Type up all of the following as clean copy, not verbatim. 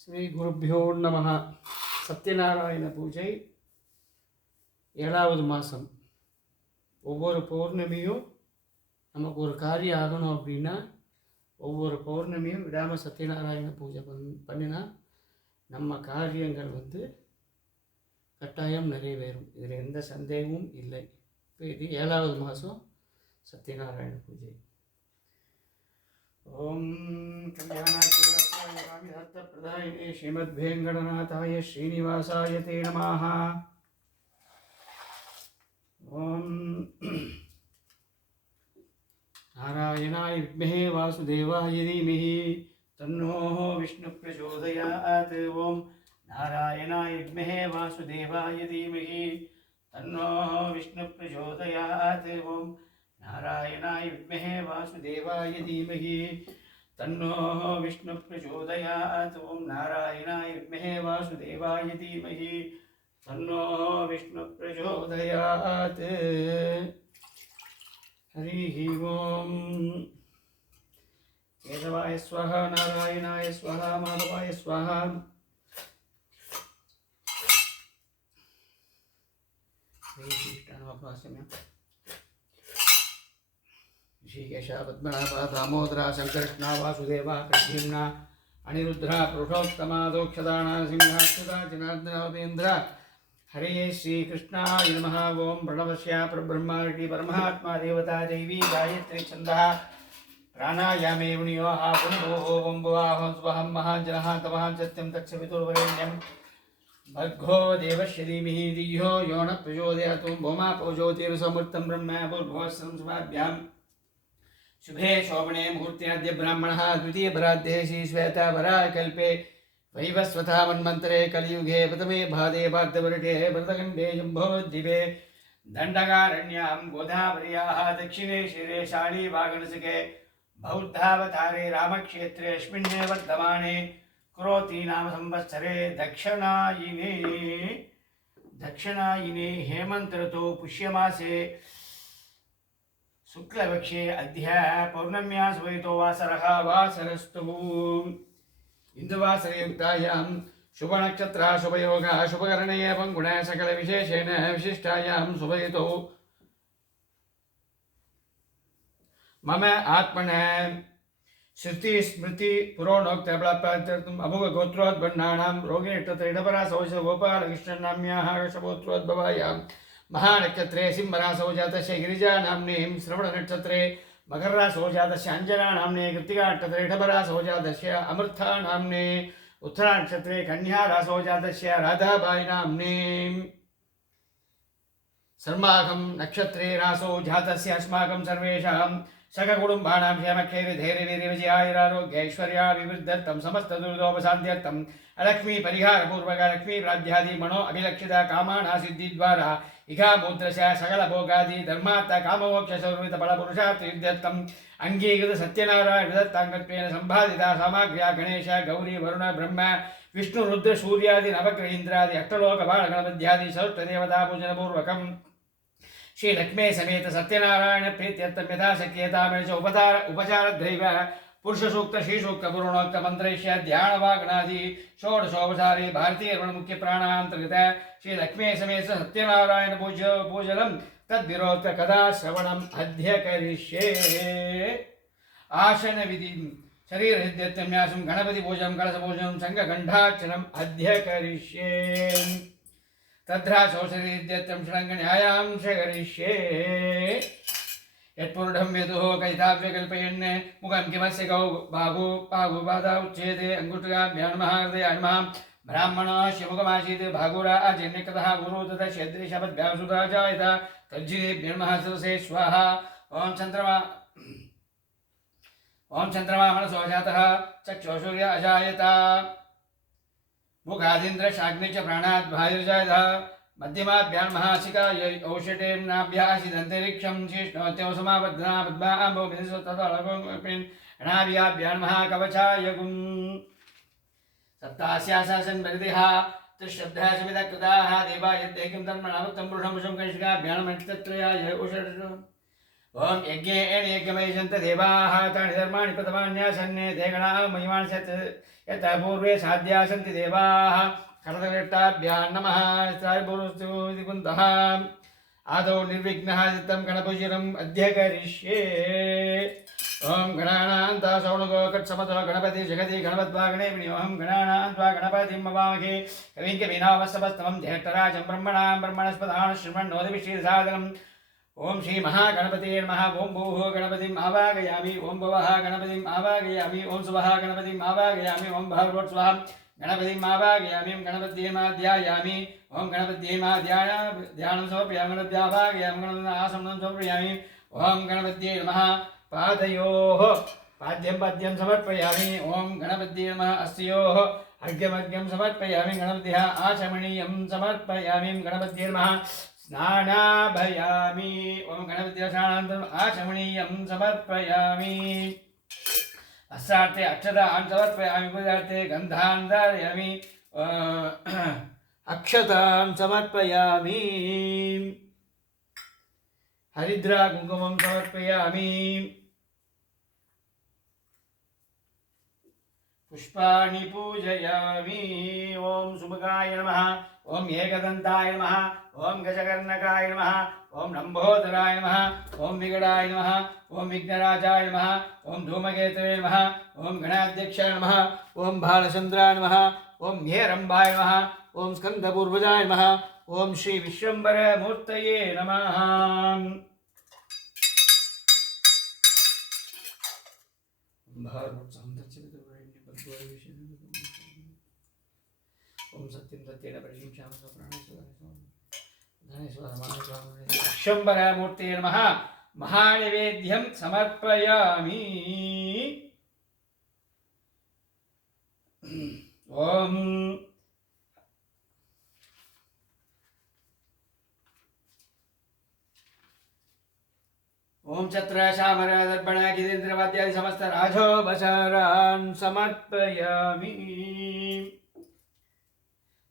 ஸ்ரீ குருப்பியோ நம. சத்யநாராயண பூஜை 7வது மாதம். ஒவ்வொரு பௌர்ணமியும் நமக்கு ஒரு காரியம் ஆகணும் அப்படின்னா ஒவ்வொரு பௌர்ணமியும் விடாமல் சத்யநாராயண பூஜை பண்ணினா நம்ம காரியங்கள் கட்டாயம் நிறைவேறும். இதில் எந்த சந்தேகமும் இல்லை. இப்போ இது 7வது மாதம் சத்யநாராயண பூஜை. ओम कल्याणार्थप्रदायिने श्रीमद्वेंकटनाथाय श्रीनिवासाय ते नमः. ओम नारायणाय विद्महे वासुदेवाय धीमहि तन्नो विष्णु प्रचोदयात्. ओम नारायणाय विद्महे वासुदेवाय धीमहि तन्नो विष्णु प्रचोदयात्. ओम नारायणाय विद्महे वासुदेवाय धीमहि तन्नो विष्णु प्रचोदयात्. ओम नारायणाय विद्महे वासुदेवाय धीमहि तन्नो विष्णु प्रचोदयात्. हरिः ओम. केशवाय स्वाहा, नारायणाय स्वाहा, माधवाय स्वाहा. ऋषिकेश पद्मनाभ दामोदरा शंकरकृष्णा वासुदेवा कृष्णा अनिरुद्रा पुरुषोत्तमा दोक्षदाना सिंहाच्युता जनार्दन उपेन्द्र. हरे श्रीकृष्णाय नमः. ओम प्रणवस्य परब्रह्माणि परमात्मा देवता दैवी गायत्री छन्दः प्राणायामे मुनियोः पुनः ओम भुवाहं स्वहं महाजनः तमः सत्यं तत्सवितुर्वरेण्यं भर्गो देवस्य धीमहि धियो यो न प्रचोदयात्. भौमा ज्योतिर्समृतं ब्रह्म भूर्भुवस्सं समाभ्यां शुभे शोभने मुहूर्त्याद्य ब्राह्मणः द्वितीय भराध्ये श्री श्वेतावरा कल्पे वैवस्वता मन्वन्तरे कलियुगे प्रथमे भादे भाद्रवर्षे भरतखण्डे जम्बोद्दीपे दण्डकारण्यां गोदावर्याः दक्षिणे शिरे शालीवागणसिके बौद्धावतारे रामक्षेत्रे अस्मिन्ने वर्धमाने क्रोति नाम संवत्सरे दक्षिणायिने हेमन्त ऋतौ पुष्यमासे शुक्लपक्षे अद्य पौर्णम्यां शुभयुतो वासरः वासरस्तु. इन्दुवासरयुक्तायां शुभनक्षत्रा शुभयोगः शुभकरणे पङ्गुणः सकलविशेषेण विशिष्टायां शुभयुतो मम आत्मनः श्रुति स्मृति पुरोणोक्त प्राप्त्यर्थम् अभुवगोत्रोद्बन्धानां रोगिणिष्ठत्रिडपरासौच गोपालकृष्णनाम्याः वृषभोत्रोद्भवायां महानक्षत्रे सिंहरासौ जातस्य गिरिजा नाम्नीं श्रवणनक्षत्रे मकररासौ जातस्य अंजना नाम्ने कृत्तिका नक्षत्रे ऋषभरासौ जातस्य अमृता नाम्ने उत्तरानक्षत्रे कन्यारासौ जातस्य राधाबाई नाम्ने सर्माकं नक्षत्रे रासौ जातस्य अस्माकं सर्वेषां सककुटुम्बानां क्षेमक्षैर्धैर्यवीर्यविजयायुरारोग्यैश्वर्याभिवृद्ध्यर्थं समस्तदुरितोपशान्त्यर्थं लक्ष्मी परिहारपूर्वक लक्ष्मी प्राध्यादि मनो अभिलक्षिता कामाना सिद्धिद्वारा इहा मुद्रश सकल भोगादि धर्मार्थ काममोक्ष सर्वित फल पुरुषार्थ युद्धर्थम अंगीकृत सत्यनारायण दत्तांगत्वेन संबाधिता सामग्र्या गणेश गौरी वरुण ब्रह्म विष्णु रुद्र सूर्यादि नवग्रह इंद्रादि अष्टलोक बाल गणपत्यादि सर्व देवता पूजन पूर्वकम श्री लक्ष्मी समेत सत्यनारायण प्रीत्यर्थम यथाशक्यतामेष उपचार दैव पुरुष सूक्त श्री सूक्त पुराणोक्त मंत्रैश्य ध्यान वागणादि षोडशोपचारे भारतीय मुख्य प्राणांतर्गत श्री लक्ष्मी समेत सत्यनारायण पूजनम तद्विरोक्त कदा श्रवणम अद्य करिष्ये. आसन विधि शरीर हृदयन्यासम गणपति पूजनम कलश पूजनम संघ गंधार्चनम अद्य करिष्ये. तद्रासौ शरीरं षडङ्गन्यायांश करिष्ये. यत्पूर्णं यदुः कलिताव्यकल्पयन् मुखं किमस्य गौ बाहु पादा उच्यते अङ्गुष्ठकाभ्यां नमः हृदयाय नमः. ब्राह्मणस्य मुखमासीत् भागुराजन्यकृतः गुरु तदशद्रिशपद्भ्यां सुराजायत तज्जिभ्यो नमः सरसे स्वाहा. ओम चन्द्रमा मनसो जातः चक्षुः सूर्य अजायत मुखादिन्द्र शाग्नि च प्राणात् वायुर्जायत मध्यमाभ्यां महाशिका औषधें नाभ्यासिदन्तरिक्षं शीष्णोत्यौ समाबद्धना पद्मा अम्बो विनिसुततलगोपिन् नाभ्याभ्यां महाकवचाय गुं. सप्तास्यासन् परिधिः त्रिशब्दः समितः कृताः देवाय किं धर्मणामुक्तं पुरुषं पुरुषं कैशिकाभ्यामन्त्रत्रयाय उषर्षु ओम यज्ञेन यज्ञमयजन्त देवाः तानि धर्माणि कृतवान्यासन्ने ते गणाः महिमान् यतः पूर्वे साध्या सन्ति देवाः कर्तव्यट्टाभ्यां नमः त्रायपूर्वस्तु कुन्तः आदौ निर्विघ्नः चित्तं गणपूजनम् अद्य करिष्ये ओम गणानां सौनगो कट्समतो गणपति जगति गणपद्वागणे विनियोहं गणानां त्वा गणपतिं मवामहे कविं कवीनावस्तमस्तमं ज्येष्ठराजं ब्रह्मणस्पदान् शृण्वन्नोदिभिषेदसादनम् ओम श्री महागणपते नमः ओम भूः गणपतिम् आवाहयामि ओम भवः गणपतिम् आवाहयामि ओम सुवः गणपतिम् आवाहयामि ओम भर्गोत्सवः गणपतिम् आवाहयामि गणपतिमाध्यायामि ओम गणपतिमाध्यानं समर्पयामि गणपत्यावाहयामि गणपतिमासनं समर्पयामि ओम गणपत्ये नमः पादयोः पाद्यं समर्पयामि ओम गणपत्ये नमः अस्योः अर्घ्यमर्घ्यं समर्पयामि गणपतिः आचमनीयं समर्पयामि गणपत्ये नमः स्नानाभयामि ओम गणपति स्नानानन्तरम् आचमनीयं समर्पयामि अस्त्रार्थे अक्षतान् समर्पयामि पूजार्थे गन्धान् धारयामि अक्षतान् समर्पयामि हरिद्रा कुङ्कुमं समर्पयामि पुष्पाणि पूजयामि ओम सुमुखाय नमः ओम एकदन्ताय नमः ओम गजकर्णकाय नमः ओम लंबोदराय नमः ओम विकटाय नमः ओम विघ्नराजाय नमः ओम धूमकेतवे नमः ओम गणाध्यक्षाय नमः ओम भालचन्द्राय नमः ओम हेरम्बाय नमः ओम स्कन्दपूर्वजाय नमः ओम श्री विश्वम्भर मूर्तये नमः ओम सत्यं सत्येन परिशीक्षामि विश्वम्भर मूर्तये नमः महानैवेद्यं समर्पयामि ओम ओम छत्र शामर दर्पण गिरीन्द्र वाद्यादि समस्त राजोपचारान् समर्पयामि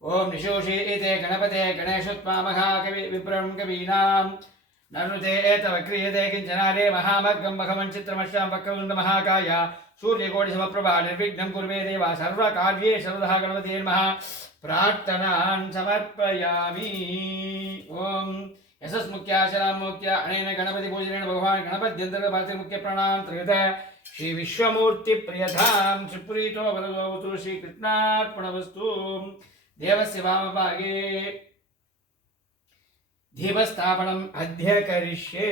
ओम निशोषे एते गणपते गणेशोत्मा महाकवि विप्रं कवीनां ननुते एतवक्रियते किञ्चनारे महामर्गं मखमं चित्रमश्यां वक्रतुण्ड महाकाय सूर्यकोटिसमप्रभा निर्विघ्नं कुर्मे देव सर्वकार्ये सर्वदा गणपते नमः प्रार्थनान् समर्पयामि ओम यशस्मुख्याशरामुख्य अनेन गणपति पूजनेन भगवान् गणपत्यन्तर्गत मुख्य प्राणान्तर्गत श्री विश्वमूर्ति प्रियतां सुप्रीतो वरदोऽवतु श्री कृष्णार्पणमस्तु देवस्य वामभागे दीपस्थापनम् अद्य करिष्ये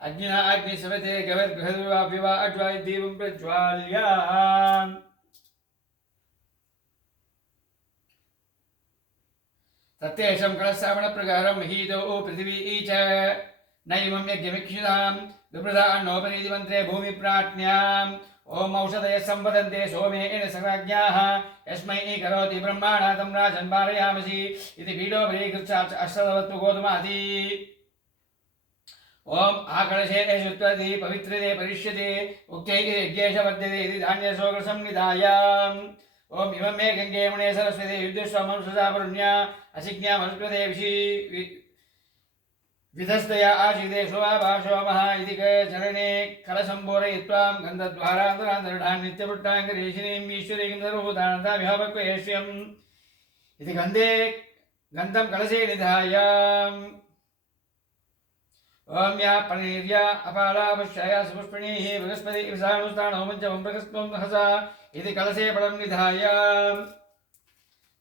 अग्निना अग्निसवते गवर्गृहद्वाभिवा अड्वाय दीपं प्रज्वाल्य तत्तेषं कलस्थापनप्रकारं महीतो पृथिवी च नैवं यज्ञमिक्षितां दुर्बृधान्नोपनीति मन्त्रे भूमिप्राज्ञाम् ओम औषधय संवदन्ते सोमेन सग्राज्ञाः यस्मै करोति ब्रह्माणा तं राजन् वारयामसि इति पीडोपरि कृच्छात् अष्टवत्तु गोधुमादि ओम आकलशे शुत्वति पवित्रते परिष्यते उक्तैः यज्ञेश वर्धते इति धान्यसोग्रसं निधायाम् ओम इमं मे गंगे मुने सरस्वती युद्धस्वमनुषदा वरुण्या असिज्ञा मनुष्यते विधस्तया आशिते शोभाभाषो महा इति चरणे कलशम्बोरयित्वां गन्धद्वारान्तरान्तरढान् नित्यपुट्टाङ्गरेशिनीम् ईश्वरीं सर्वभूतानन्दाभिहवक्वयेष्यम् इति गन्धे गन्धं कलशे निधायाम् ओम या पनीर्या अपालापश्चया सुपुष्पिणीः बृहस्पति विषाणुस्थानो मञ्चमं प्रकस्त्वं हसा इति कलशे फलं निधायाम्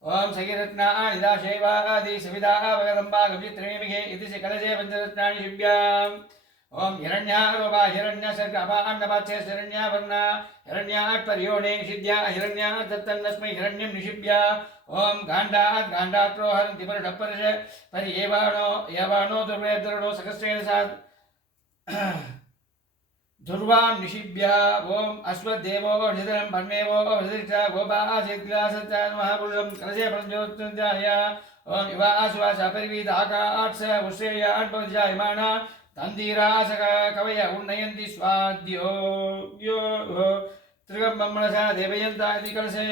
ओम सखीरत्ना निदाशैवादि सविता भगदम्बागभित्रेमिहे इति से कलशे पंचरत्नानि शिव्याम् ओम हिरण्यारोपा हिरण्यसर्ग अपान्नपाच्य हिरण्यावर्णा हिरण्यात्पर्योणे निषिद्या हिरण्यात् दत्तन्नस्मै हिरण्यं निशिव्या ओम गाण्डात् गाण्डात्रो हरन्ति परडपरश पर्येवाणो यवाणो दुर्वेदरणो सकस्रेण सात् दुर्वां निशिभ्या ओम अश्वदेवो निधनं भन्मेवो अभिदिक्षा गोपासेद्ग्लासच्च महापुरुषं कलशे पंचोत्तंजाय ओम इवा आश्वास परिवीत आकाट्स उश्रेयान् पवजायमाना तन्दीरासक कवय उन्नयन्ति स्वाद्यो यो त्रिगं मनसा देवयन्ता इति कलशे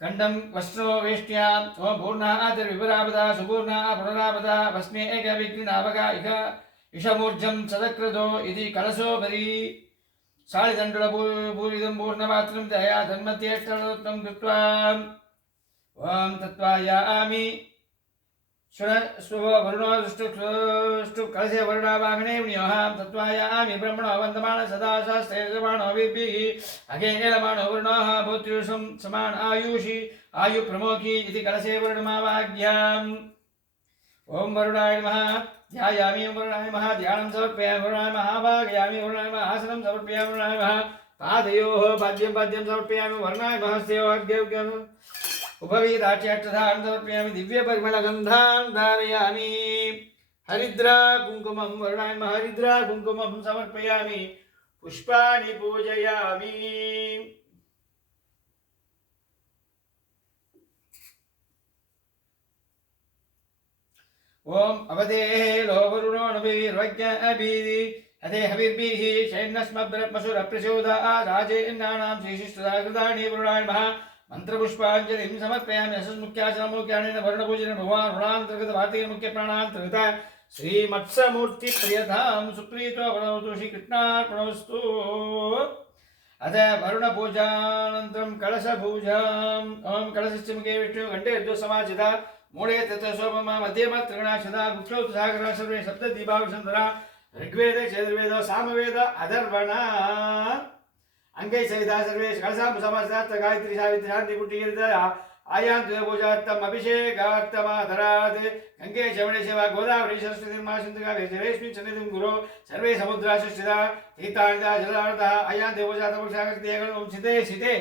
खंडम वस्त्रो वेष्ट्याम ओम पूर्णा आदिर्विपरापदा सुपूर्णा पुनरापदा भस्मे एकविघ्नावगा इह इषमूर्जं सदक्रदो इति कलशोपरि सालिदण्डलपूरिदं पूर्णपात्रं दया धन्मत्येष्टरोत्तं कृत्वा ओम तत्त्वायामि वरुणो दृष्टु कलशे वरुणावागणे विनियोहां तत्त्वायामि ब्रह्मणो वन्दमानः सदा शास्त्रेयमाणो विद्भिः अगेयमाणो वरुणः भूत्युषं समान आयुषि आयु प्रमोखी इति कलशे वरुणमावाग्याम् ओम वरुणाय नमः ध्यायामि वरुणाय नमः ध्यानं समर्पयामि वरुणाय नमः आवाहयामि वरुणाय नमः आसनं समर्पयामि वरुणाय नमः पादयोः पाद्यं समर्पयामि वरुणाय नमः हस्तयोः अर्घ्यं उपवीताक्षाक्षधान् समर्पयामि दिव्यपरिमलगन्धान् धारयामि हरिद्रा कुङ्कुमं वरुणाय नमः हरिद्रा कुङ्कुमं समर्पयामि पुष्पाणि पूजयामि ओम अवधेः लो वरुणो नभिर्वज्ञभिः हते हविर्भिः शैन्नस्मद्ब्रह्मसुरप्रचोदः राजेन्द्राणां श्रीशिष्टदाकृतानि वरुणाय नमः मंत्रपुष्पाञ्जलिं समर्पयामि असस्मुख्याचनमुख्यानेन वर्णपूजनेन भगवान् ऋणान्तर्गत भारतीय मुख्य प्राणान्तर्गत श्रीमत्समूर्तिप्रियतां सुप्रीतो भवतु श्रीकृष्णार्पणमस्तु अथ वरुणपूजानन्तरं कलशपूजाम् ओम कलशस्य मुखे विष्णुघण्टे द्वसमाचिता मूले तत्र सोममा मध्यमा त्रिगुणाक्षदा गुप्तोत सागरा सर्वे सप्तदीपावसंधरा ऋग्वेद चतुर्वेद सामवेद अधर्वणा अंगे सहिता सर्वे कलशां समासात् गायत्री सावित्री शांति कुटीर्दया आयान्त्पूजार्थम् अभिषेकार्थमाधरात् गंगे श्रवणे सेवा गोदावरी सरस्वती सिन्धुगा वेश्मी सन्निधिं गुरो सर्वे समुद्राशुष्ठिता तीर्थानिदा जलार्धः आयान्त्पूजार्थमुक्षागस्त्येकं सिते सिते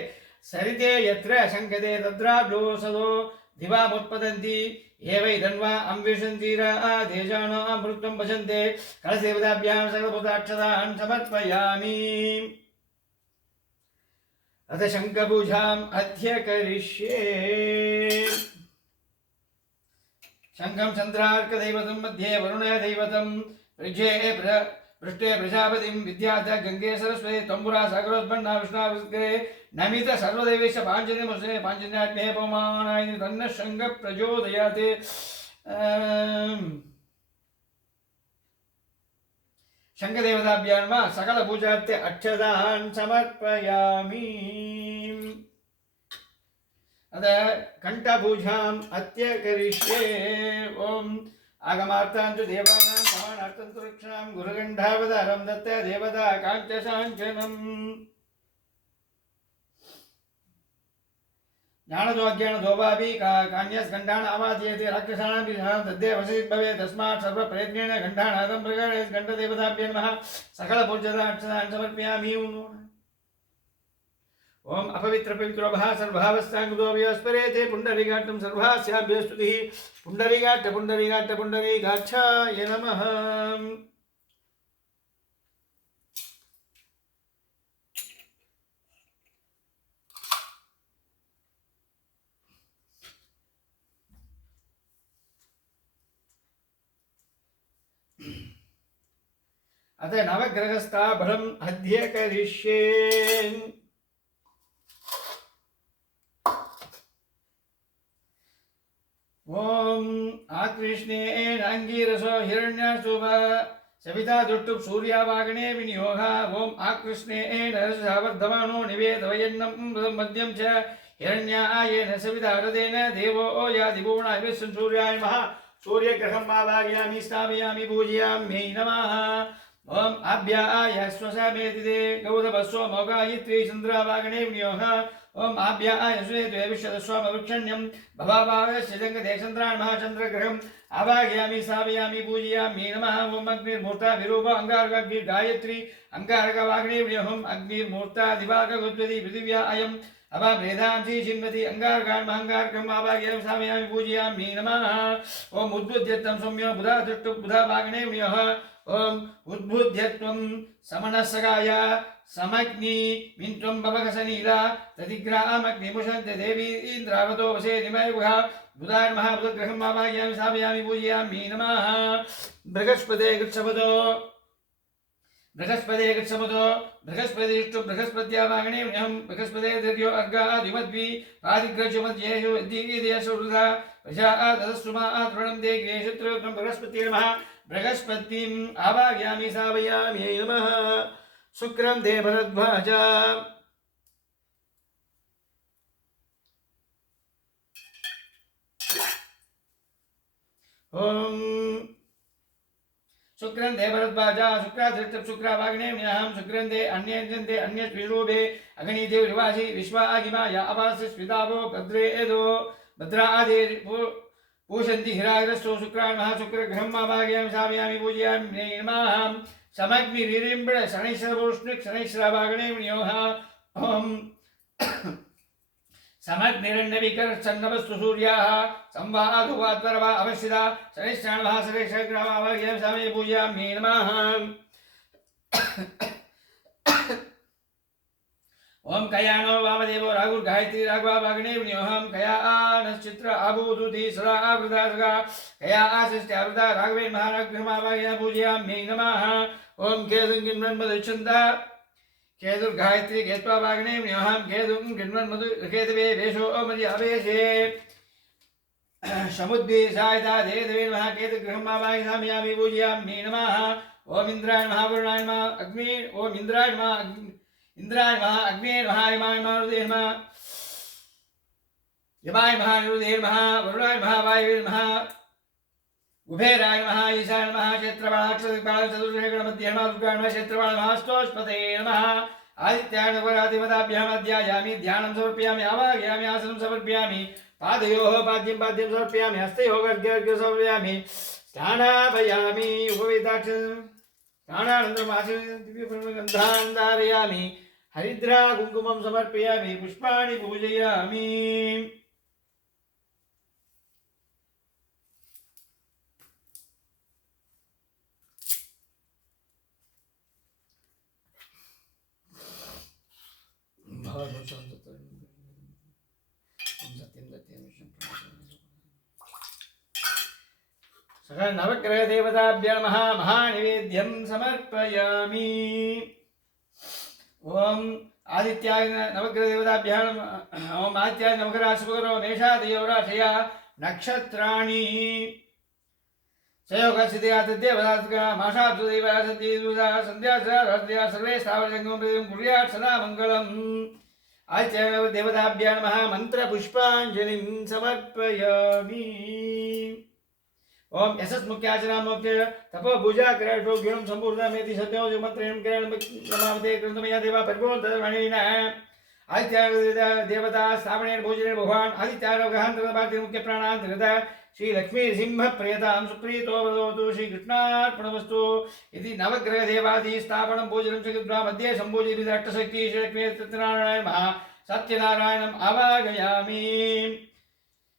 सरिते यत्र शङ्कते तद्राब्धो सदो दिवामुत्पतन्ति एवै धन्वा अम्विषन्तीरा देशानो अमृतं भजन्ते कलशदेवताभ्यां सकलभूताक्षतान् समर्पयामि अथ शङ्खपूजाम् अद्य करिष्ये शङ्खं चन्द्रार्कदैवतं मध्ये वरुणदैवतं पृष्ठे प्रजापतिं विद्याथ गंगे सरस्वती तंबुरा सागरोत्पन्ना विष्णावृत्ते नमित सर्वदेवेश पाञ्चजन्यमुसले पाञ्चजन्याग्नेः पवमानाय तन्न शङ्ख प्रचोदयात् शङ्खदेवताभ्यां नमः सकलपूजार्थे अक्षतान् समर्पयामि अथ कण्ठपूजाम् अद्य करिष्ये ओम आगमार्थान्तु देवानां समानार्थन्तु रक्षणां गुरुगण्ठावतारं दत्त देवता काञ्चसाञ्चनम् ज्ञानदोऽज्ञानदोभापि कान्यस्कण्ठान् आवादयति राक्षसाणां विषाणं तद्दे वसतिः भवेत् तस्मात् सर्वप्रयत्नेन कण्ठानादं प्रकटयेत् कण्ठदेवताभ्यो नमः सकलपूज्यताक्षतान् समर्पयामि ओम अपवित्र पवित्रो भः सर्वभावस्थाङ्गुतो व्यस्परेते पुण्डरीकाट्टं सर्वास्याभ्यो स्तुतिः पुण्डरीकाट्ट पुण्डरीकाट्ट पुण्डरीकाक्षाय नमः अथ नवग्रहस्थाफलम् अद्य करिष्ये ओम आकृष्णेन अंगीरसो हिरण्यशुभ सविता दुष्टुप सूर्यावागणे विनियोगा ओम आकृष्णेन रसवर्धमानो निवेदयन्नं मध्यम च हिरण्यायेन सविता रदेन देवो यादिभुवनाय विष्णु सूर्याय नमः सूर्यग्रहम् आवाहयामि स्थापयामि पूजयामि नमः ओम आभ्याय स्वसमेतिते गौतमस्व मोगायत्री चन्द्रावागणे विनियोगा ओम आभ्याय सुनेत्वे विश्वस्वामवृक्षण्यं भवाभावस्य जङ्गदेशन्द्रान् महाचन्द्रग्रहम् आवाहयामि स्थापयामि पूजयामि नमः ओम अग्निर्मूर्ता विरूप अंगारकाग्नि गायत्री अंगारकवाग्नि विनियोगम् अग्निर्मूर्ता दिवाकगुत्वति पृथिव्या अयम् अभावेदांसी चिन्वति अंगारकान् महंगारकम् आवाहयामि स्थापयामि पूजयामि नमः ओम उद्बुद्ध्यत्तं सौम्यो बुधा दृष्टु बुधा वाग्ने विनियोगः ओम उद्बुद्ध्यत्वं समनस्सगाय समग्नि मिन्त्वं भवकसनीला तदिग्रामग्निमुषन्ते देवी इन्द्रावतो वसे निमयुगः बुधाय नमः बुधग्रहम् आवाहयामि स्थापयामि पूजयामि नमः बृहस्पते कृच्छपदो बृहस्पते गच्छमतो बृहस्पतिष्टु बृहस्पत्यावागणे अहं बृहस्पते दर्यो अर्गादिमद्वि आदिग्रजमध्येषु दीर्घेषु वृथा प्रजा तदस्सुमा तृणं ते ग्रेशत्रुकं बृहस्पति नमः बृहस्पतिम् आवाहयामि सावयामि नमः शुक्रं ते भरद्वाज ओम शुक्रंदे भरद्वाजा शुक्राधृष्ट शुक्रावाग्ने न्याहम शुक्रंदे अन्यजंदे अन्य विरूपे अग्निदेव रिवासी विश्वा आगिमा या अवास स्विदावो भद्रे एदो भद्रा आदि पूषन्ति हिराग्रस्तो शुक्रान् महाशुक्र ग्रहमावाग्यामि सामयामि पूजयामि नमः समग्नि रिरिम्बण शनैश्वरपूष्णिक शनैश्वरावाग्ने न्योः ओम समग्निरण्यविकर सन्नवस्तु सूर्याः संवादुवात्वरवा अवश्यदा शनिश्चाणवः शनिश्चरग्रहमावाग्यामि सामयामि पूजयामि नमः ओम कयानो वामदेवो राहुल गायत्री राघवा वाग्नेव्योहम कया नक्षत्र आभूतुति सदा आवृता सगा कया आशिष्ट आवृता राघवेन महाराग्रहमावाग्यामि पूजयामि नमः ओम केतुं किन्मन्मदुच्छन्दा केतुर् गायत्री केत्वा वाग्नेव्योहम केतुं किन्मन्मदु केतवे वेशो मदि अवेशे समुद्भि सायता देवेन महाकेतुग्रहमावाग्यामि पूजयामि नमः ओम इंद्राय महावरुणाय नमः अग्नि ओम इंद्राय नमः इंद्राय नमः अग्ने नमः यमाय नमः रुद्रे नमः यमाय नमः रुद्रे नमः वरुणाय नमः वायवे नमः कुबेराय नमः ईशाय नमः क्षेत्रवाणाक्षरवाण चतुर्वेगणमध्ये नमः दुर्गाय नमः क्षेत्रवाण नमः स्तोष्पते नमः आदित्याय नवराधिपदाभ्याम् अध्यायामि ध्यानं समर्पयामि आवाहयामि आसनं समर्पयामि पादयोः पाद्यं पाद्यं समर्पयामि हस्तयोः गर्गं समर्पयामि स्नानापयामि उपवेदाक्ष स्नानानन्तरम् आचमनं धारयामि हरिद्रा कुंकुमं समर्पयामि पुष्पाणि पूजयामि सकल नवग्रह देवताभ्यो नमः महानिवेद्यं समर्पयामि ओम आदित्याय नवग्रह देवताभ्यो ओम आदित्याय नवग्रह शुभकरो मेषादयो राशया नक्षत्राणि सयोगसिद्धिया तद्देवतात्मका माशाब्ददेवा सद्दिदुदा संध्यासरात्र्या सर्वे स्थावरजंगम प्रीतिं कुर्यात् सदा मङ्गलम् आदित्याय देवताभ्यो नमः मन्त्रपुष्पाञ्जलिं समर्पयामि ओम यशस् मुख्याचना मोक्ष तपो भुजा क्रीडो गुणं संपूर्णमेति सत्यो मंत्रेण किरण नमामते कृतमया देवा परिपूर्ण तदवणेन आदित्याय देवता स्थापनेन भोजनेन भगवान् आदित्याय ग्रहान्तर्गत भारतीय मुख्य प्राणान्तर्गत श्री लक्ष्मी सिंह प्रियतां सुप्रीतो वदतु श्री कृष्णार्पणमस्तु इति नवग्रह देवादि स्थापनं भोजनं च कृत्वा मध्ये सम्भोजयति अष्टशक्ति श्री लक्ष्मी सत्यनारायण महा सत्यनारायणम् आवाहयामि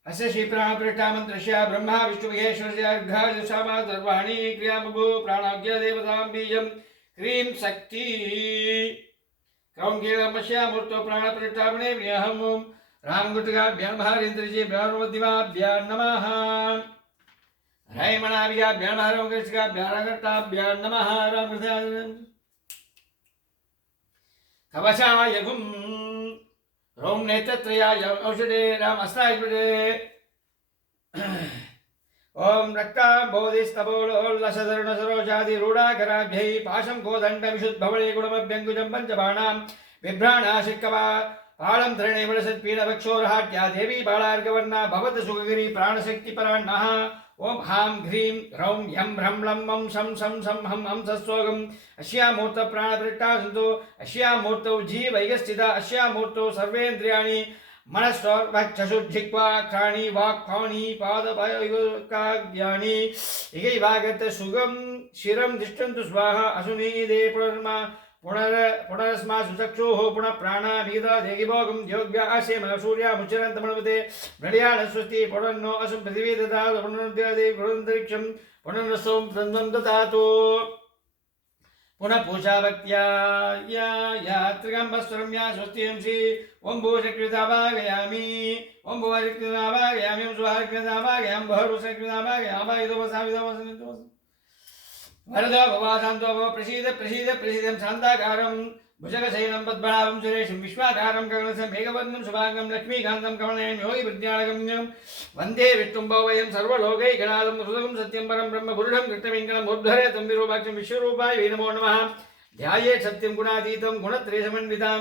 अस्य श्री प्राणप्रतिष्ठामन्त्रस्य ब्रह्मा विष्णुमहेश्वरस्य अर्घादिशामा सर्वाणि क्रियामभू प्राणाज्ञ देवतां बीजं क्रीं शक्ति कौङ्गेयमस्यामूर्तो प्राणप्रतिष्ठापने अहं रामगुटकाभ्यां हरेन्द्रजी ब्रह्मवद्दिमाभ्यां नमः रैमणाभ्यां हरमकृष्काभ्यां रगट्टाभ्यां नमः कवचाय गुं रोम नेत्रत्रयाय औषधे राम अस्त्रायुधे ओम रक्ताम्बोधिस्तपोलोल्लसधरुणसरोजादि रूढाकराभ्यै पाशं कोदण्डविशुद्भवळे गुणमभ्यङ्कुजं पञ्चबाणां बिभ्राणाशिक्कवा पालं धरणे वलसत्पीडवक्षोरहाट्या देवी बालार्कवर्णा भवत सुखगिरि प्राणशक्तिपराण्णः ओम हां ह्रीं ह्रौं यं ह्रं लं वं शं शं शं हं हं सस्वगम् अस्यामूर्त प्राणप्रतिष्ठा सन्तु अस्यामूर्तौ जीवैकस्थिता अस्यामूर्तौ सर्वेन्द्रियाणि मनश्चक्षुर्जिह्वा घ्राणि वाक्पाणि पादपायानि इगैवागत सुगं शिरं तिष्ठन्तु स्वाहा असुनीदे पुनरस्मा सुचक्षुः पुनः प्राणाभिदा देगिभोगं द्योग्या आसेम सूर्या मुच्चरन्तमणवते मृड्याण स्वस्ति पुनर्नो असुं पृथिवी ददातु पुनरुद्यादे पुनरन्तरिक्षं पुनर्नसों तन्वं ददातु पुनः पूजा भक्त्या यात्रिकम्बस्वरं या स्वस्तिंसि ओं भूषकृतावागयामि ओं भुवरिकृतावागयामि ओं सुहारिकृतावागयामि भरुषकृतावागयामि इदोवसामिदोवसमिदोवस वरदो भवाशान्तो भव प्रसीद प्रसीद प्रसीदं शान्ताकारं भुजगशयनं पद्मनाभं सुरेशं विश्वाकारं गगनसं मेघवर्णं शुभांगं लक्ष्मीकान्तं कमलनयनं योगिवृद्याळगम्यं वन्दे विष्णुं वयं सर्वलोकैकनाथं सुदं सत्यं परं ब्रह्म पुरुषं कृष्णवेङ्कटं उद्धरे तं विरूपाक्षं विश्वरूपाय वै नमो नमः ध्याये सत्यं गुणातीतं गुणत्रयसमन्वितां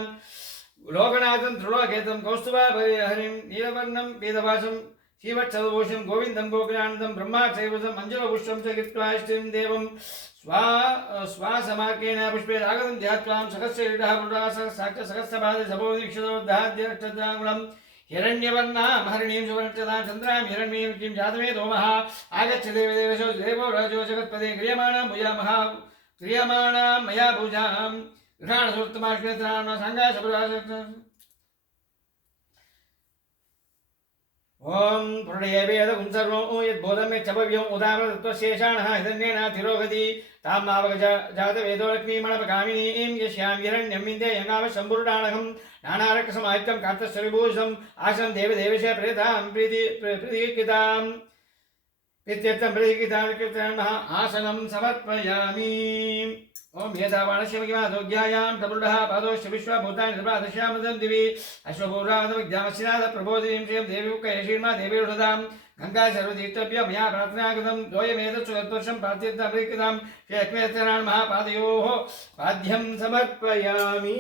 लोकनाथं त्रिलोकेतं कौस्तुभहरिं नीलवर्णं वेदभासं श्रीवत्सवभूषं गोविन्दं गोकुलानन्दं ब्रह्माक्षरवसं मञ्जुलपुष्पं च कृत्वा श्रीं देवं स्वासमार्केण पुष्पे रागतं ध्यात्वां सहस्रलीढः पुरुषाः साक्षसहस्रपादे सभोदिक्षतोद्धाद्यक्षताङ्गुलं हिरण्यवर्णां हरिणीं सुवर्णक्षतां चन्द्रां हिरण्यं जातवे दोमः आगच्छ देवदेवशो देवो राजो जगत्पदे क्रियमाणां मया पूजां गृहाणसोत्तमाश्वेत्रां सङ्गाशपुराः ओम पुरुषये वेदं सर्वं यद्बोधमेच्छभव्यम् उदामतत्त्वशेषाणः हिरण्येन तिरोगति तां मावग जातवेदो लक्ष्मीमणपकामिनीं यस्यां हिरण्यं विन्दे यङ्गावशम्भुरुडाणकं नानारकसमायुक्तं कार्तस्वविभूषम् आसं देवदेवस्य प्रेतां प्रीतिकृताम् इत्यर्थं प्रीतिकृतां आसनं समर्पयामि ओम यदावाणश्यमगिमादोग्यायां तमुडः पादोश्च विश्वभूतानि निर्वादश्यामदं दिवि अश्वपूर्वादविद्यामश्रीनाथ प्रबोधिनीं श्रियं देवीमुखयशीर्मा देवीरुषदां गङ्गा सर्वतीर्थभ्यो मया प्रार्थनाकृतं द्वयमेतत्सु तत्वर्षं प्रार्थ्यर्थमृकृतां श्रीलक्ष्मीनारायण महापादयोः पाद्यं समर्पयामि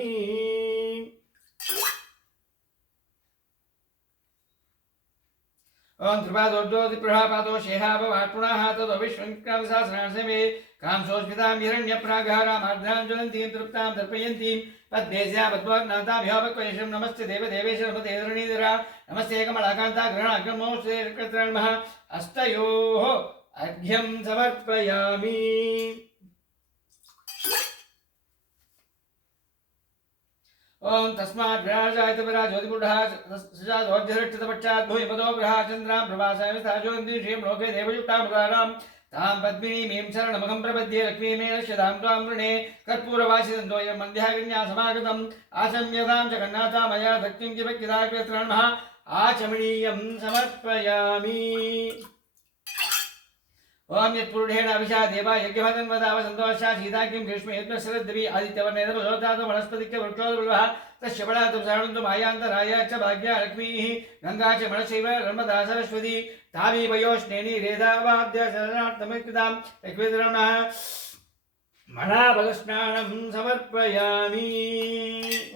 ओम त्रिपादोर्ध्वोदिप्रभापादो शेहापवाट्पुणाः ततो विश्वङ्करसहस्रांशमे कांसोस्मितां हिरण्यप्रागारामार्द्रां ज्वलन्तीं तृप्तां तर्पयन्तीं पद्मेस्या पद्मनाथाभ्योपक्वयशं नमस्ते देवदेवेश नमस्ते धरणीधरा नमस्ते कमलाकान्ता ग्रहणाग्रमोस्ते कृतर्मः अस्तयोः अर्घ्यं समर्पयामि ओम तस्मात् विराजायत विरा ज्योतिपुरः सजाद्वज्रक्षतपश्चात् भूयपदो प्रहा चन्द्रां प्रभासाय स्थाज्वलन्ती श्रियं लोके देवयुक्तां मुरारां तां पद्मिनीमीं शरणमहं प्रपद्ये लक्ष्मीमेन शदां त्वां वृणे कर्पूरवासिदन्तोऽयं मन्ध्याग्न्या समागतम् आशम्यतां च कन्नाथा मया धक्तिं च व्यक्तिदाकृत्राणमः आचमनीयं समर्पयामि ओम यत्पुरुषेण अभिषा देवा यज्ञभगन्वदाव सन्तोषा सीताकिं ग्रीष्म यत्मशरद्दिवि आदित्यवर्णेन वसोतातो वनस्पतिक्य वृक्षोद्बलः तस्य बलातुं शरणन्तु मायान्तराय च भाग्या लक्ष्मीः गङ्गा च मनसैव नर्मदा सरस्वती तावीवयोष्णेनि रेधावाद्य शरणार्थमकृतां लक्ष्मीधरणः मणाभगस्नानं समर्पयामि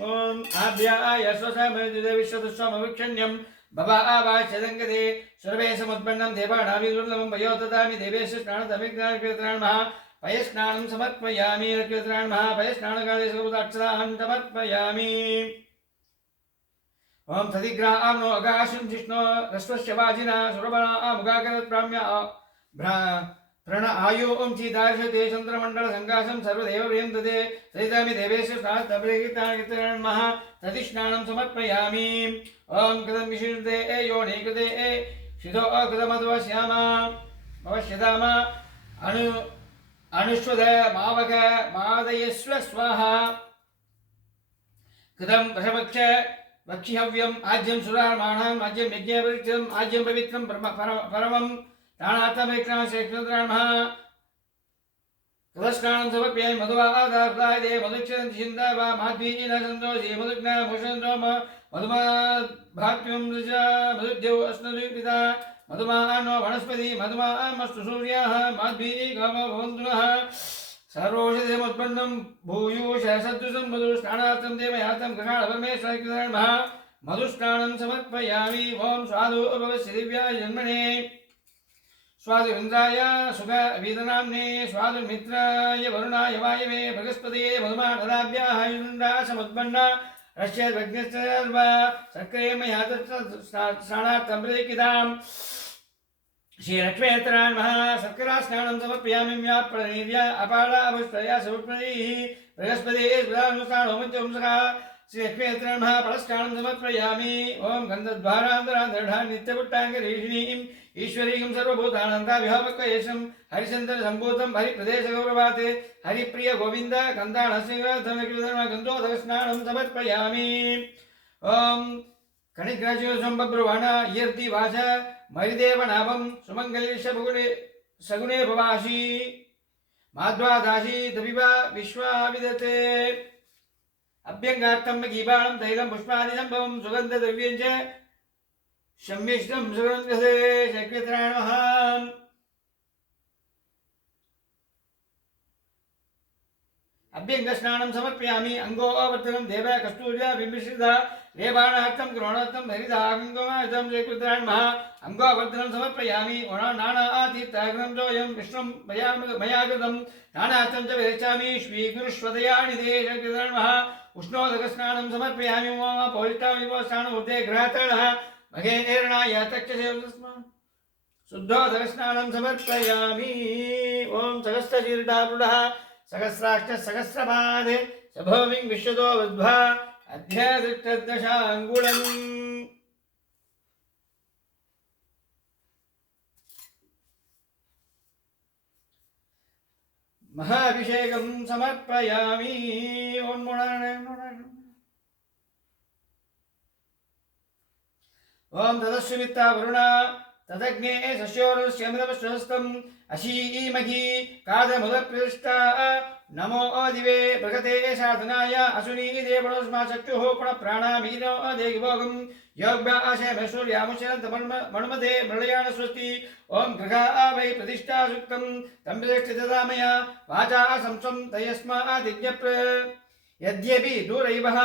ओम आभ्याय स्वसमविश्वतुस्वमविक्षण्यं बबा आवाच्यदङ्गते सर्वे समुत्पन्नं देवानाभिर्वृन्दं वयो ददामि देवेश स्नानतमिग्नान्मः पयस्नानं समर्पयामि रक्तत्राणमः पयस्नानकाले सर्वदाक्षरां समर्पयामि ओम तदिग्रामनो अगाशं जिष्णो रस्वस्य वाजिना सुरबणा मुगाकरत्प्राम्य प्रण आयो ओम चीदार्शते चन्द्रमण्डल संगासं सर्वदेव प्रियन्तते सहितामि देवेश स्नानतमिग्नान्मः तदिस्नानं समर्पयामि ओम कृतं विशिष्टे योनि कृते शिदो कृतमध्वश्यामा भवश्यदाम अनुष्वद मावक मादयस्व स्वाहा कृतं वशवक्ष वक्षिहव्यम् आज्यं सुरार्माणाम् आज्यं यज्ञपवित्रम् आज्यं पवित्रं परमं ताणार्थमेकं श्रेष्ठत्राणमः कृतस्नानं समर्पयामि मधुवादार्ताय दे मधुक्षरन्ति चिन्ता माध्वीन सन्तोषे मधुग्ना भूषन्तो मधुमाभाप्यं मधुद्यौ अस्नदुपिता मधुमानो वनस्पति मधुमामस्तु सूर्यः माध्वीः गावो भवन्तु नः सर्वौषधमुत्पन्नं भूयूष सदृशं मधु स्नानार्थं देवयातं गृहाणपरमेश्वरकृतर्मः मधुस्नानं समर्पयामि ओम स्वादु भवस्य दिव्याय जन्मने स्वादु इन्द्राय सुख वीदनाम्ने स्वादु मित्राय वरुणाय वायवे बृहस्पतये मधुमानदाभ्याः युण्डासमुत्पन्ना रश्यद्वग्नश्चर्व सक्रिय मया स्नानार्थं प्रतिकितां श्रीलक्ष्मीनारायणमः शर्करास्नानं समर्पयामि व्याप्रणीर्य अपाडाभुष्टया समर्पणैः बृहस्पतिः स्मृतानुष्ठानोमत्यंसः श्रीलक्ष्मीनारायणमः फलस्नानं समर्पयामि ओम गन्धद्वारान्तरान्तरढान् नित्यपुट्टाङ्गरीषिणीम् ईश्वरीं सर्वभूतानन्दाभिभावकयशं हरिचन्द्र सम्भूतं हरिप्रदेशगौरवात् हरिप्रिय गोविन्द गन्धानसिंहधनकृतर्म गन्धोदकस्नानं समर्पयामि ओम कणिग्राज्योसम्बब्रुवाण ईर्तिवाच मरिदेवनाभं सुमङ्गलेश भुगुणे सगुणे भवासि माध्वा दासी दविवा विश्वा विदते अभ्यंगार्थं गीबाणं तैलं पुष्पादि संभवं सुगन्धद्रव्यं च सम्मिश्रं सुगन्धसे शक्यत्राय नमः अभ्यंगस्नानं समर्पयामि अंगोवर्धनं देव कस्तूर्या बिंबिश्रिता लेबाणार्थं ग्रहणार्थं हरिदागंगमार्थं शक्यत्राय नमः अंगोवर्धनं समर्पयामि नाना आतीर्थाग्रं जोयं विष्णुं मया कृतं नानार्थं च विरचामि श्रीगुरुष्वदयानि ते शक्यत्राय नमः उष्णोदकस्नानं समर्पयामि मम पौष्टामिवस्नानं उदे ग्रहतणः महेर्णाय तक्षसेवस्म शुद्धोदकस्नानं समर्पयामि ओम सहस्रशीर्षारूढः सहस्राष्ट सहस्रपादे सभोमिं विश्वतो वद्भा अध्यादृष्टदशाङ्गुलम् महाभिषेकं समर्पयामि ओम ओम तदस्विता वरुणा तदग्ने सस्योरस्यमिदमश्वस्तम् अशीमही कादमुदप्रतिष्ठा नमो दिवे बृहते साधनाय असुनी देवणोस्मा चक्षुः पुनः प्राणामीनो देवभोगं योग्याशयमेश्वर्यामुशनन्तमन्मते मृळयान स्वस्ति ओम गृहा वै प्रतिष्ठा सुक्तं तं प्रतिष्ठितदामया वाचा संस्वं तयस्मादिज्ञप्र यद्यपि दूरैवः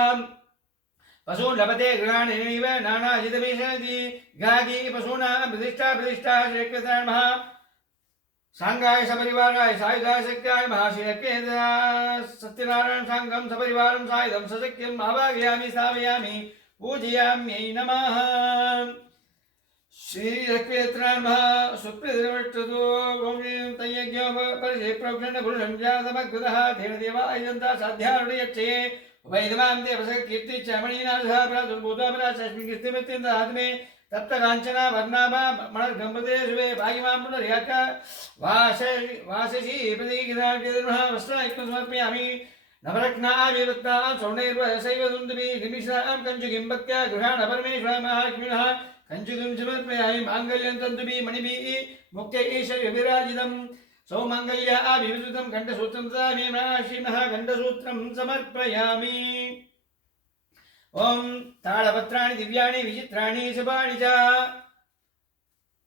पशु लभते गृहाणेनैव नानाजितमेषति गागी पशूनां प्रतिष्ठा श्रीकृताय नमः सांगाय सपरिवाराय सायुधाय शक्याय महाशिरके सत्यनारायण सांगम सपरिवारं सायुधं सशक्यम् आवाहयामि स्थापयामि पूजयाम्यै नमः श्रीरक्वेत्राय नमः सुप्रीतिर्वष्टतो गोमृतं तयज्ञो परिशे प्रोक्षण पुरुषं जातमग्रतः तेन देवायन्ता साध्यारुडयच्छे वैदमां देवस्य कीर्ति चमणीनाथः प्रादुर्भूतमराशस्मिन् कीर्तिमित्यन्तात्मे तप्त कांचना वर्णाभा मणर्गंबते शुभे भागिमां पुनर्याक वाससी प्रतीकितार्कितर्मः वस्त्रायुक्तं समर्पयामि नवरत्नाभिरत्नां स्वर्णैर्वरसैव दुन्दुभिः निमिषां कञ्चुकीं भक्त्या गृहाण परमेश्वराय महालक्ष्मिणः कञ्चुकीं समर्पयामि माङ्गल्यं तन्तुभिः मणिभिः मुक्तैश्वर्यविराजितं सौमङ्गल्याभिविस्तृतं कण्ठसूत्रं ददामि श्रीमः कण्ठसूत्रं समर्पयामि ओम तालपत्राणि दिव्याणि विचित्राणि शुभाणि च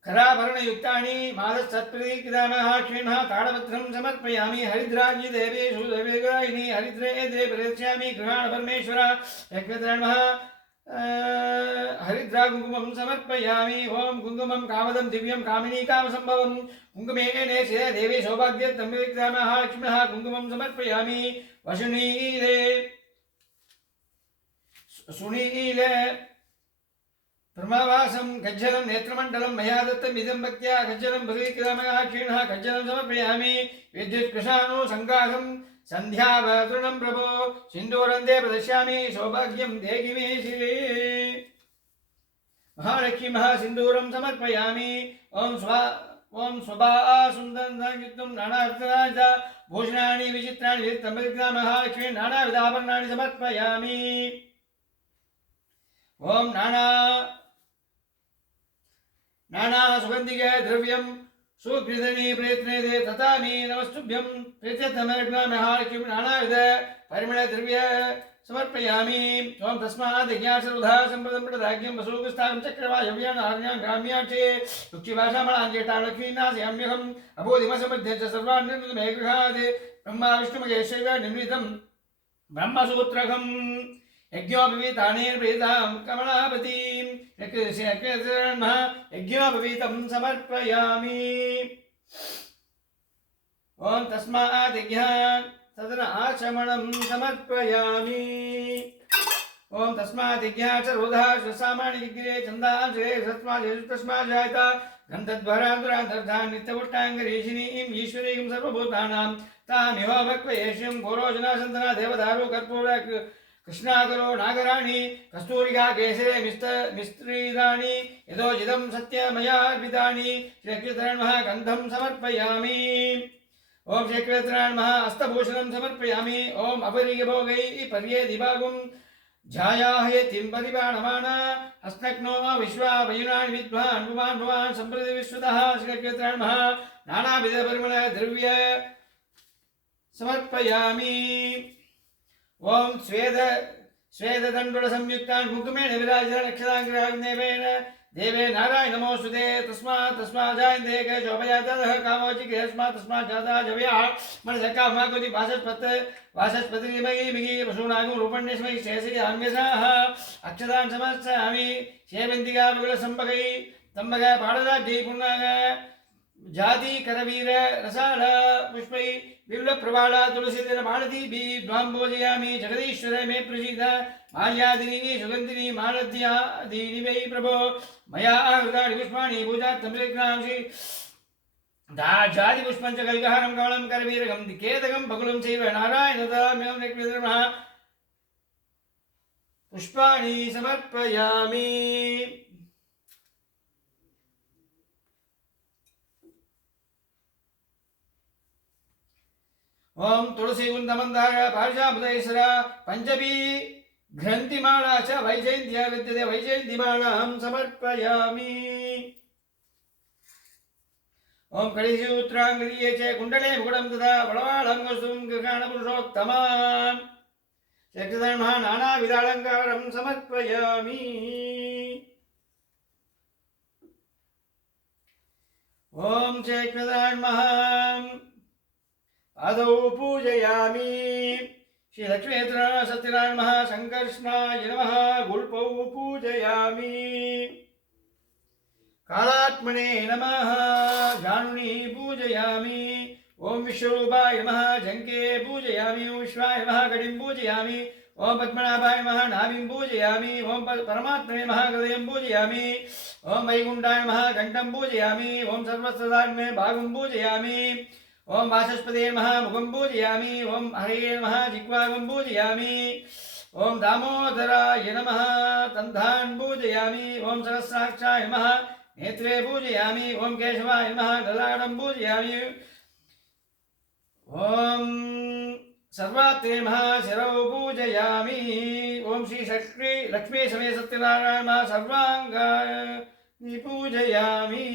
खराभरणयुक्तानि मादसत्प्रतीकितामः श्रीमः तालपत्रं समर्पयामि हरिद्राजी देवेषु देवगायिनी हरिद्रे देवरक्ष्यामि गृहाण परमेश्वर यज्ञधर्मः हरिद्राकुङ्कुमं समर्पयामि ओम कुङ्कुमं कामदं दिव्यं कामिनी कामसम्भवं कुङ्कुमेन देवी सौभाग्यं विक्तामः लक्ष्म्यः कुङ्कुमं समर्पयामि वसुनीले सुनीले प्रमावासं गज्जलं नेत्रमण्डलं मया दत्तम् इदं भक्त्या गज्जलं बलिकृतमयः क्षीणः गज्जलं समर्पयामि विद्युत्कृशानु सङ्गासं सन्ध्यावतृणं प्रभो सिन्दूरं ते प्रदर्शयामि सौभाग्यं देहि मे शिरे महालक्ष्मी महासिन्दूरं समर्पयामि ओम स्वभा सुन्दरं नानार्थानि च भूषणानि विचित्राणि विचित्रं महालक्ष्मी नानाविधाभरणानि समर्पयामि ओम नाना सुगंधिके द्रव्यं सुकृतनी प्रयत्ने दे तथामि नमस्तुभ्यं प्रीत्यर्थमर्पयामि नानाविध परिमळ द्रव्य समर्पयामि ओम तस्मात् यज्ञासर्वधा सम्प्रदं प्रदाज्ञं वसूगस्थानं चक्रवायव्यान् आर्यां ग्राम्याक्षे लक्ष्मीभाषामणाञ्जेटालक्ष्मीनाशयाम्यहम् अबोधिमसमध्ये च सर्वान् निर्मितमे गृहात् ब्रह्मा विष्णुमहेश्वरः निर्मितं ब्रह्मसूत्रकम् यज्ञोपवीतानेर्वेदां कमलापतिं यज्ञोपवीतं समर्पयामि ओम तस्मात् यज्ञात् तदन आचमनं समर्पयामि ओम तस्मात् यज्ञात् सर्वधा सामान्य यज्ञे चन्दां श्रे तस्मात् जायता गन्धद्वरान्तरान्तर्धान् नित्यपुष्टाङ्गरीशिनीं ईश्वरीं सर्वभूतानां तामेव भक्वयेष्यं घोरोजनासन्दना देवदारो कर्पूर कृष्णागरो नागराणि कस्तूरिका केसरे मिस्त्रीदानि यथोचितं सत्यमयार्पितानि श्रीकृतर्मः गन्धं समर्पयामि ओम श्रीकृतर्मः अस्तभूषणं समर्पयामि ओम अपरिगभोगैः पर्येदिभागं ध्यायाहेतिं परिबाणमाना अस्नग्नो विश्वा वयुनानि विद्वान् भुवान् सम्प्रति विश्वतः श्रीकृतर्मः नानाविधपरिमळ द्रव्य समर्पयामि। ओम स्वेददंडुल संयुक्तान् कुङ्कुमेन विराजितान् अक्षताङ्ग्राग्नेवेन देवे नारायण नमोस्तुते। तस्माजायन्ते शोभयातः कामोचिके तस्मात् जाता जव्याः मनसः कामकोति वासस्पतिर्मयि पशूनागं रूपण्यस्मै शेषयाम्यसाः अक्षतान् समर्पयामि। सेवन्तिका विपुलसम्भगै तम्बग पाडदाब्जै पुण्णाग जाति करवीर रसाल पुष्पै विपुल प्रबाला तुलसीदल मालती भी द्वांबोजयामि। जगदीश्वर मे प्रसीद माल्यादिनी सुगंधिनी मालद्यादीनि वै प्रभो मया हृदानि पुष्पाणि पूजार्थं विघ्नांसि जाति पुष्पं च कल्कहरं कमलं करवीरकं केतकं बकुलं चैव नारायणदाम्यं नमः पुष्पाणि समर्पयामि। ओम तुलसी कुंदमंदार पारिजातमुदयसर पंचमी घ्रंथिमाला च वैजयन्त्या विद्यते वैजयन्तिमालां समर्पयामि। ओम कलिसूत्रांगलीये च कुंडले मुकुटं तथा बलवालं वस्तुं गृहाणपुरुषोत्तमान् चक्रधर्मः नानाविधालङ्कारं समर्पयामि। ओम चक्रधर्मः आदौ पूजयामि। श्री लक्ष्मी सत्यनारायण महासंकर्षणाय नमः गुल्पौ पूजयामि। कालात्मने नमः जानुनी पूजयामि। ओम विश्वरूपाय नमः जंके पूजयामि। ओम विश्वाय नमः घटिं पूजयामि। ओम पद्मनाभाय नमः नाभिं पूजयामि। ओम परमात्मने नमः हृदयं पूजयामि। ओम वैकुण्ठाय नमः कंठं पूजयामि। ओम सर्वस्वदान्मे भागं पूजयामि। ओम वाचस्पते नमः मुखं पूजयामि। ओम हरये नमः जिह्वागं पूजयामि। ओम दामोदराय नमः तन्धान् पूजयामि। ओम सहस्राक्षाय नमः नेत्रे पूजयामि। ओम केशवाय नमः ललाटं पूजयामि। ओम सर्वात्रे नमः शिरौ पूजयामि। ओम श्री लक्ष्मी समेत सत्यनारायण नमः सर्वाङ्गानि पूजयामि।